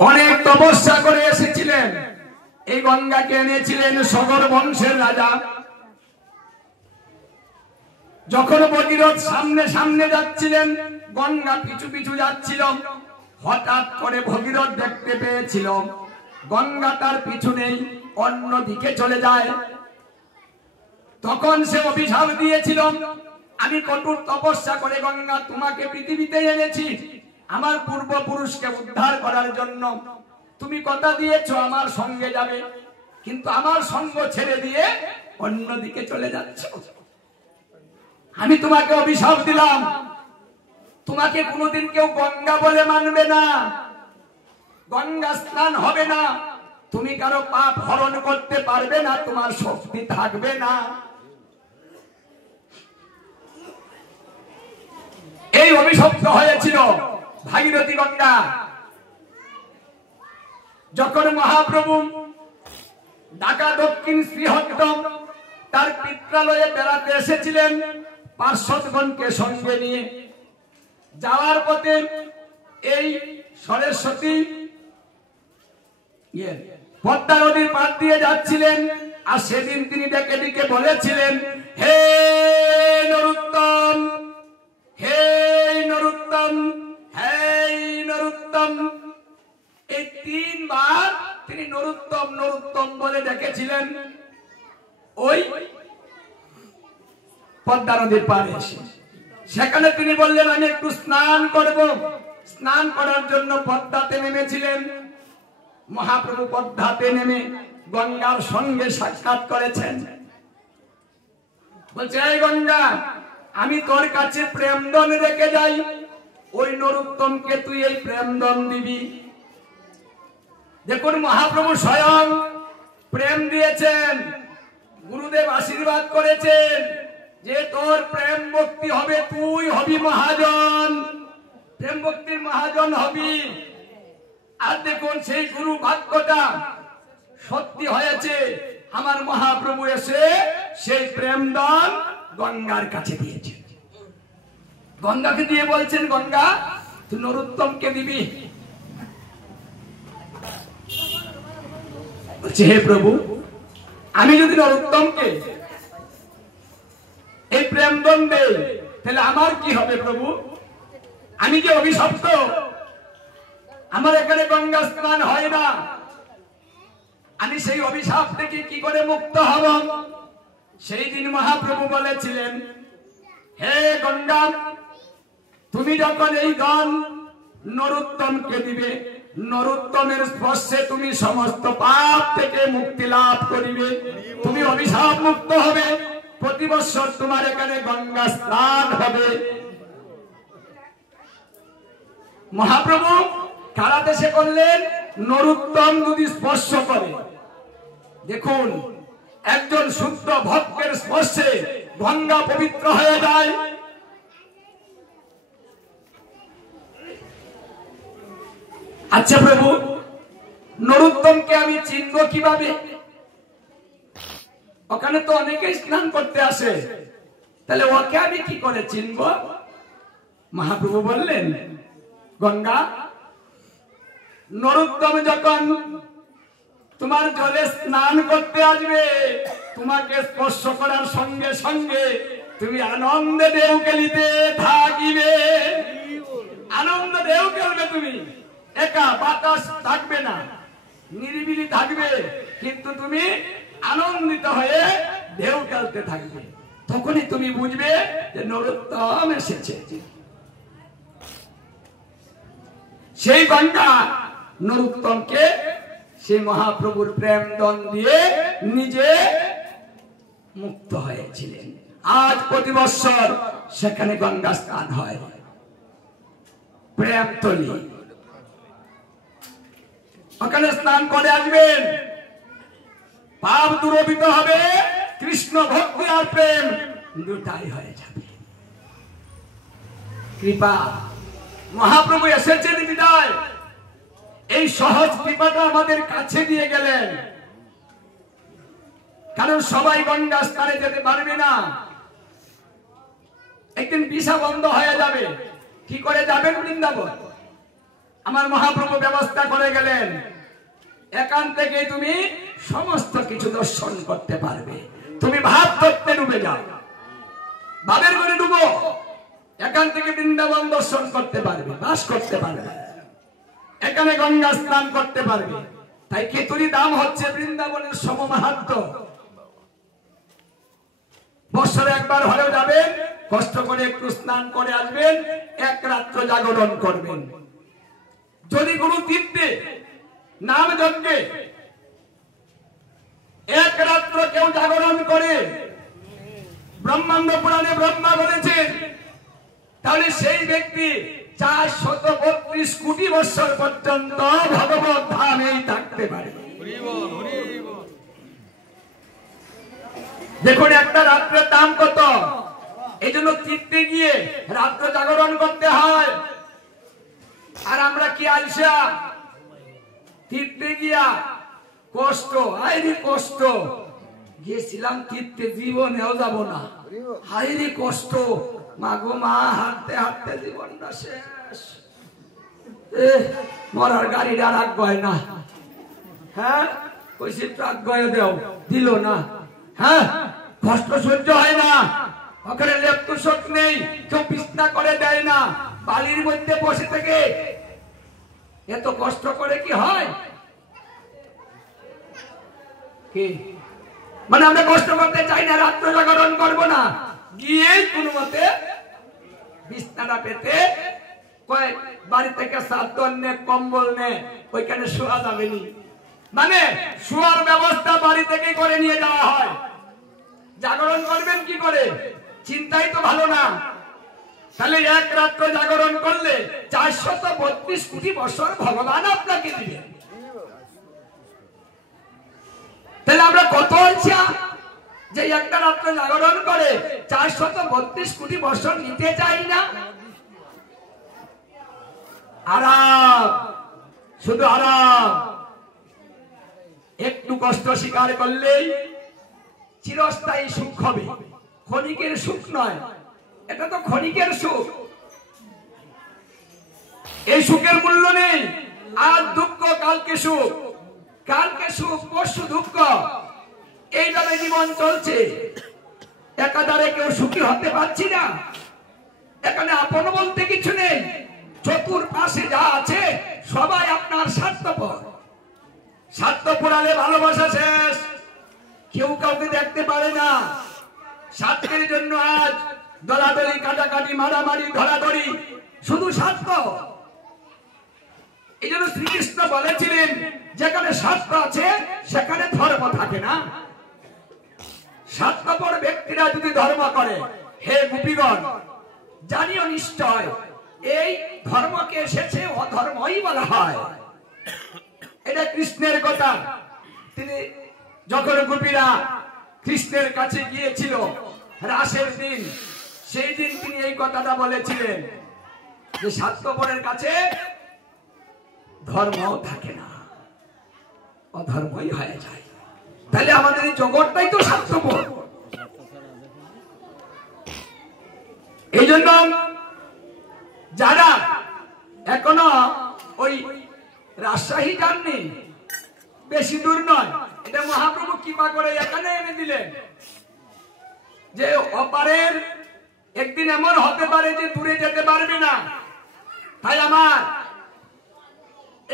অনেক তপস্যা করে এসেছিলেন। এই গঙ্গাকে এনেছিলেন সগর বংশের রাজা। যখন ভগীরথ সামনে সামনে যাচ্ছিলেন, গঙ্গা পিছু পিছু যাচ্ছিল, হঠাৎ করে ভগীরথ দেখতে পেয়েছিল গঙ্গা তার পিছু নেই, অন্য দিকে চলে যায়। তখন সে অভিশাপ দিয়েছিল, আমি কঠোর তপস্যা করে গঙ্গা তোমাকে পৃথিবীতে এনেছি আমার পূর্বপুরুষকে উদ্ধার করার জন্য। তুমি কথা দিয়েছো আমার সঙ্গে যাবে, কিন্তু আমার সঙ্গ ছেড়ে দিয়ে অন্যদিকে চলে যাচ্ছ। আমি তোমাকে অভিশাপ দিলাম, তোমাকে কোনোদিন কেউ গঙ্গা বলে মানবে না, গঙ্গা স্নান হবে না, তুমি কারো পাপ হরণ করতে পারবে না, তোমার শক্তি থাকবে না। এই অভিশপ্ত হয়েছিল ভাগীরথী গঙ্গা। যখন মহাপ্রভু ঢাকা দক্ষিণ শ্রীহট্টম তার পিত্রালয়ে বেড়াতে এসেছিলেন পার্শ্বদগণকে সঙ্গে নিয়ে, যাওয়ার পথে এই সরস্বতী পদ্মা নদীর পার দিয়ে যাচ্ছিলেন। আর সেদিন তিনি ডেকে ডেকে বলেছিলেন, হে নরোত্তম, হে নরোত্তম, হে নরোত্তম। এই তিনবার তিনি নরোত্তম নরোত্তম বলে ডেকেছিলেন ওই পদ্মা নদীর পাড়ে এসে। সেখানে তিনি বললেন আমি একটু স্নান করব। স্নান করার জন্য পদ্মাতে নেমেছিলেন। মহাপ্রভু পদ্মাতে নেমে গঙ্গার সঙ্গে সাক্ষাৎ করেছেন। বলছে, এই গঙ্গা, আমি তোর কাছে প্রেমদন রেখে যাই, ওই নরোত্তমকে তুই এই প্রেমদন দিবি। দেখুন মহাপ্রভু স্বয়ং প্রেম দিয়েছেন, গুরুদেব আশীর্বাদ করেছেন যে তোর প্রেম ভক্তি হবে, তুই হবি মহাজন, প্রেম ভক্তির মহাজন হবি। আর দেখুন সেই গুরু বাক্যটা সত্যি হয়েছে। আমার মহাপ্রভু এসে সেই প্রেমদান গঙ্গার কাছে দিয়েছেন। গঙ্গাকে দিয়ে বলছেন, গঙ্গা তুই নরোত্তমকে দিবি। বলছে, হে প্রভু, আমি যদি নরোত্তমকে এই প্রেমদন দেই তাহলে আমার কি হবে প্রভু? আমি যে অভিশপ্ত, আমার এখানে গঙ্গা স্নান হয় না, আমি সেই অভিশাপ থেকে কি করে মুক্ত হব? সেই দিন মহাপ্রভু বলেছিলেন, হে গঙ্গা, তুমি যখন এই দান নরোত্তমকে দিবে, নরোত্তমের স্পর্শে তুমি সমস্ত পাপ থেকে মুক্তি লাভ করিবে, তুমি অভিশাপ মুক্ত হবে, প্রতি বছর তোমার এখানে গঙ্গা স্নান হবে। মহাপ্রভু কারা দেশে করলেন? নরোত্তম যদি স্পর্শ করে। দেখুন, একজন শুদ্ধ ভক্তের স্পর্শে গঙ্গা পবিত্র হয়ে যায়। আচ্ছা প্রভু, নরোত্তমকে আমি চিনব কিভাবে? ওখানে তো অনেকেই স্নান করতে আসে, তাহলে ওকে আমি কি করে চিনব? মহাপ্রভু বললেন, গঙ্গা, নরোত্তম যখন তোমার জলে স্নান করতে আসবে, তোমাকে স্পর্শ করার সঙ্গে সঙ্গে তুমি আনন্দে ঢেউ খেলিতে থাকিবে। আনন্দ ঢেউ খেলবে তুমি, একা বাতাস থাকবে না, নিরিবিলি থাকবে, কিন্তু তুমি আনন্দিত হয়ে ঢেউ খেলতে থাকবে। তখনই তুমি বুঝবে যে নরোত্তম এসেছে। সেই গঙ্গা নরোত্তমকে সেই মহাপ্রভুর প্রেম দন দিয়ে নিজে মুক্ত হয়েছিলেন। আজ প্রতি বছর সেখানে গঙ্গা স্নান হয়। প্রেমতলী, ওখানে স্নান করে আসবেন, পাপ দূরীভূত হবে, কৃষ্ণ ভক্তি আর প্রেম দুটাই হয়ে যাবে। কৃপা, মহাপ্রভু এসেছেন বিদায়, এই সহজ কৃপাটা আমাদের কাছে দিয়ে গেলেন। কারণ সবাই গঙ্গা স্নানে যেতে পারবে না, একদিন ভিসা বন্ধ হয়ে যাবে, কি করে যাবেন বৃন্দাবন? আমার মহাপ্রভু ব্যবস্থা করে গেলেন, এখান থেকে তুমি সমস্ত কিছু দর্শন করতে পারবে। তুমি ভাব তত্ত্বে ডুবে যাও, ভাবের করে ডুবো, এখান থেকে বৃন্দাবন দর্শন করতে পারবে, বাস করতে পারবে, এখানে গঙ্গা স্নান করতে পারবে। তাই খিচুড়ি দাম হচ্ছে বৃন্দাবনের সমমাহাত্ম্য। বছরে একবার হলেও যাবেন, কষ্ট করে একটু স্নান করে আসবেন, এক রাত্র জাগরণ করবেন। যদি কোনো তীর্থে নাম যজ্ঞে এক রাত্র কেউ জাগরণ করে, ব্রহ্মাণ্ড পুরাণে ব্রহ্মা বলেছেন, তাহলে সেই ব্যক্তি 432 কোটি বছর পর্যন্ত ভগবত ধামেই থাকতে পারে। দেখুন একটা রাত্রের দাম কত। এই জন্য তীর্থে গিয়ে রাত্র জাগরণ করতে হয়। আর আমরা কি আলসা, তীর্থে গিয়া কষ্ট, হায়রে কষ্ট, গিয়েছিলাম তীর্থে, জীবনেও যাব না, হায়রে কষ্ট, মাগো মা, হাঁটতে হাঁটতে জীবনটা শেষ, মরার গাড়িটা রাগ গয় না, হ্যাঁ কইছি ট্রাক গয়ে দেও, দিল না, হ্যাঁ কষ্ট সহ্য হয় না, ওখানে লেপটুসক নেই, কেউ বিছনা করে দেয় না, বালির মধ্যে বসে থেকে এত কষ্ট করে কি হয়? কি মানে আমরা কষ্ট করতে চাই না, রাত্র জাগরণ করবো না, গিয়ে কোনো মতে বিছনাটা পেতে বাড়ি থেকে চাদর নে, কম্বল নে, ওইখানে শোয়া যাবে নি, মানে শোয়ার ব্যবস্থা বাড়ি থেকে করে নিয়ে যাওয়া হয়। জাগরণ করবেন কি করে? চিন্তাই তো ভালো না। তাহলে এক রাত্র জাগরণ করলে 432 কোটি বছর ভগবান আপনাকে দিবেন। তাহলে আমরা কত আলসা যে একটা রাত্র জাগরণ করে 432 কোটি বছর নিতে চাই না। আরাম, শুধু আরাম, একটু কষ্ট স্বীকার করলেই চিরস্থায়ী সুখ হবে। ক্ষণিকের সুখ নয়, এটা তো ক্ষণিকের সুখ, এই সুখের মূল্য নেই। আজ দুঃখ, কালকে সুখ, কালকে সুখ, পরশু দুঃখ, এইভাবে জীবন চলছে। একাধারে কেউ সুখী হতে পারছি না। এখানে আপন বলতে কিছু নেই, চতুর্পাশে যা আছে সবাই আপনার স্বার্থপর। স্বার্থ পুরালে ভালোবাসা শেষ, কেউ কাউকে দেখতে পারে না। স্বার্থের জন্য আজ দলাদলি, কাটাকাটি, মারামারি, ধরাধরি, শুধু স্বার্থ। এই জন্য শ্রীকৃষ্ণ বলেছিলেন, যেখানে স্বার্থ আছে সেখানে ধর্ম থাকে না। স্বার্থপর ব্যক্তিরা যদি ধর্ম করে, হে গোপীগণ জানিও নিশ্চয় এই ধর্মকে এসেছে অধর্মই বলা হয়। এটা কৃষ্ণের কথা। তিনি যখন গোপীরা কৃষ্ণের কাছে গিয়েছিল রাসের দিন, সেই দিন তিনি এই কথাটা বলেছিলেন যে স্বার্থপরের কাছে ধর্মও থাকে না, অধর্মই হয়ে যায়। তাহলে আমাদের এই জগৎটাই তো স্বার্থপর। এই জন্য যারা এখনো ওই রাজশাহী যাননি, বেশি দূর নয়, এটা মহাপ্রভু কৃপা করে এখানে এনে দিলেন যে অপারের একদিন এমন হতে পারে যে দূরে যেতে পারবে না। তাই আমার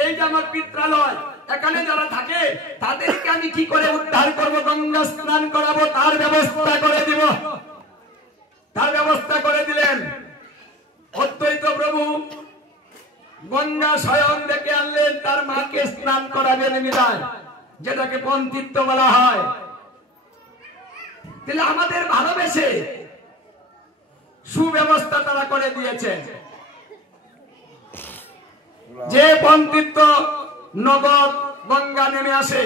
এই যে আমার পিত্রালয়, এখানে যারা থাকে তাদেরকে আমি কি করে উদ্ধার করব, গঙ্গা স্নান করাবো, তার ব্যবস্থা করে দিব। তার ব্যবস্থা করে দিলেন অদ্বৈত প্রভু। গঙ্গা স্বয়ং ডেকে আনলেন, তার মাকে স্নান করাবেন মিলায়, যেটাকে পন্থিত্ব বলা হয়। তাহলে আমাদের ভালোবেসে সুব্যবস্থা তারা করে দিয়েছে। যে পন্থিত্ব নগদ গঙ্গা নেমে আসে,